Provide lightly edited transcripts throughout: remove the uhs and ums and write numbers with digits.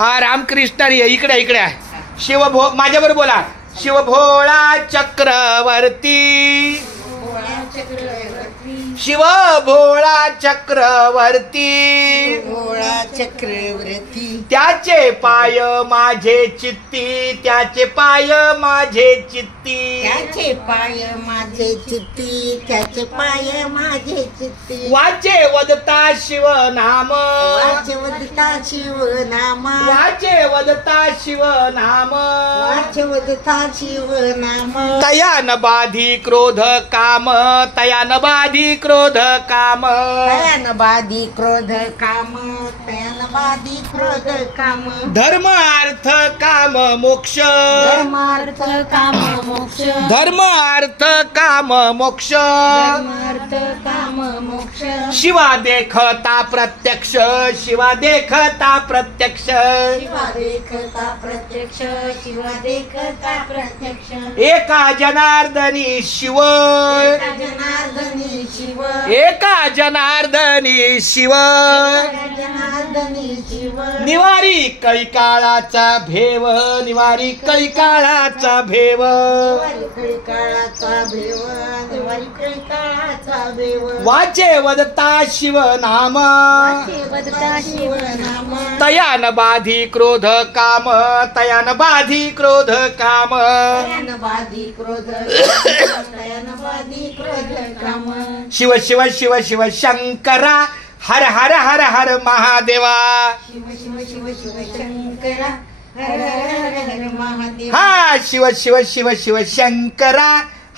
हा रामकृष्ण इकडे इकडे शिवभो माझ्याबरोबर बोला. शिवभोळा चक्रवर्ती शिव भोळा चक्रवर्ती भोळा चक्रवर्ती त्याचे पाय माझे चित्ती त्याचे पाय माझे चित्ती त्याचे पाय माझे चित्ती त्याचे पाय माझे चित्ती वाचे वदता शिव नाम वाचे वदता शिव नाम वाचे वदता शिव नाम वाचे वदता शिव नाम तया न बाधी क्रोध काम तया न बाधी क्रोध काम तयान बाधी क्रोध काम तयान बाधी क्रोध काम धर्म अर्थ काम मोक्ष धर्मार्थ काम मोक्ष धर्म अर्थ काम मोक्ष धर्मार्थ काम मोक्ष शिवा देखता प्रत्यक्ष शिवा देखता प्रत्यक्ष शिवा देखता प्रत्यक्ष शिवा देखता प्रत्यक्ष एका जनार्दनी शिव एका जनार्दनी शिव एका जनार्दनी शिव जनार्दनी शिव निवारी कैकाळाचा भेव निवारी कैकाळाचा भेव काळाचा भेव काळाचा भेव वाचे वदता शिव नाम वदता शिव नाम तयान बाधी क्रोध काम तयान बाधी क्रोध काम तयान बाधी क्रोध तयान बाधी क्रोध काम शिव शिव शिव शिव शंकरा हर हर हर हर महादेवा शिव शिव शिव शिव शंकरा हर हर हर हर महादेव हा शिव शिव शिव शिव शंकरा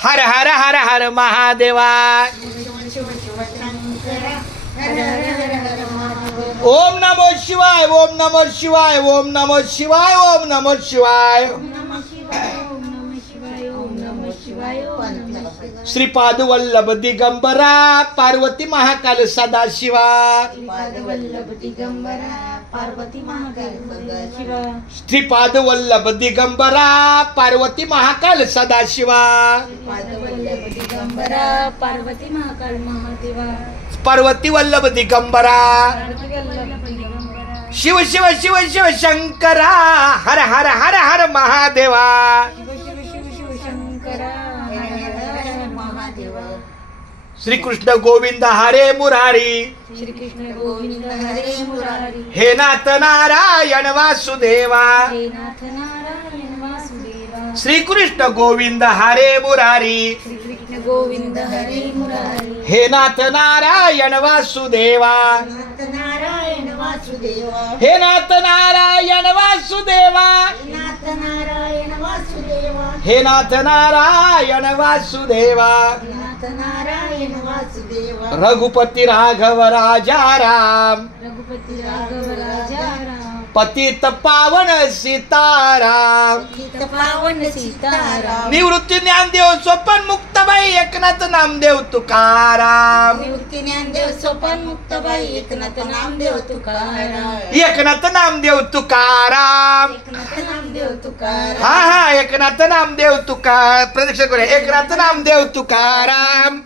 हर हर हर हर महादेवा शिव शिव शिव शंकरा हर हर हर हर महादेव ओम नमो शिवाय ओम नमो शिवाय ओम नमो शिवाय ओम नमो शिवाय नमः शिवाय ओम नमः शिवाय ओम नमः शिवाय ओम नमः शिवाय श्रीपाद वल्लभ दिगंबरा पार्वती महाकाल सदाशिवा वल्लभ दिगंबरा पार्वती महाकाल सदाशिवा श्रीपाद वल्लभ दिगंबरा पार्वती महाकाल सदाशिवा वल्लभ दिगंबरा पार्वती महाकाल महादेवा पार्वती वल्लभ दिगंबरा वल्लभ दिगंबरा शिव शिव शिव शिव शंकरा हर हर हर हर महादेवा शिव शिव शिव शिव शंकरा हर हर हर महादेवा श्री कृष्ण गोविंद हरे मुरारी श्री कृष्ण गोविंद हरे मुरारी हे नाथ नारायण वासुदेवा हे नाथ नारायण वासुदेवा श्री कृष्ण गोविंद हरे मुरारी श्री कृष्ण गोविंद हरे मुरारी हे नाथ नारायण वासुदेवा नाथ नारायण वासुदेवा हे नाथ नारायण वासुदेवा नाथ नारायण वासुदेवा हे नाथ नारायण वासुदेवा नाथ नारायण वासुदेवा रघुपती राघव राजा राम रघुपती राघव राजा राम पतित पावन सीताराम गीत पावन सीताराम निवृत्ती ज्ञानदेव सोपन मुक्ताबाई एकनाथ नामदेव तुकाराम निवृत्ती ज्ञानदेव सोपान मुक्ताबाई एकनाथ नामदेव तुकाराम एकनाथ नामदेव तुकाराम एकनाथ नामदेव तुकाराम हा हा एकनाथ नामदेव तुकार प्रदक्षिण करूया एकनाथ नामदेव तुकाराम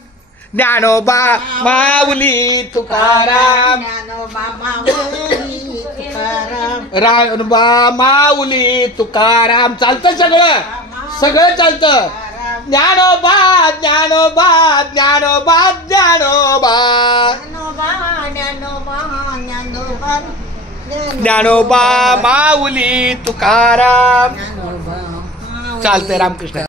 ज्ञानोबा माऊली तुकाराम ज्ञानोबा माऊली तुकाराम रानोबा माऊली तुकाराम चालतं सगळं सगळं चालतं ज्ञानोबा ज्ञानोबा ज्ञानोबा ज्ञानोबा ज्ञानोबा ज्ञानोबा ज्ञानोबा ज्ञानोबा माऊली तुकाराम ज्ञानोबा चालतंय रामकृष्ण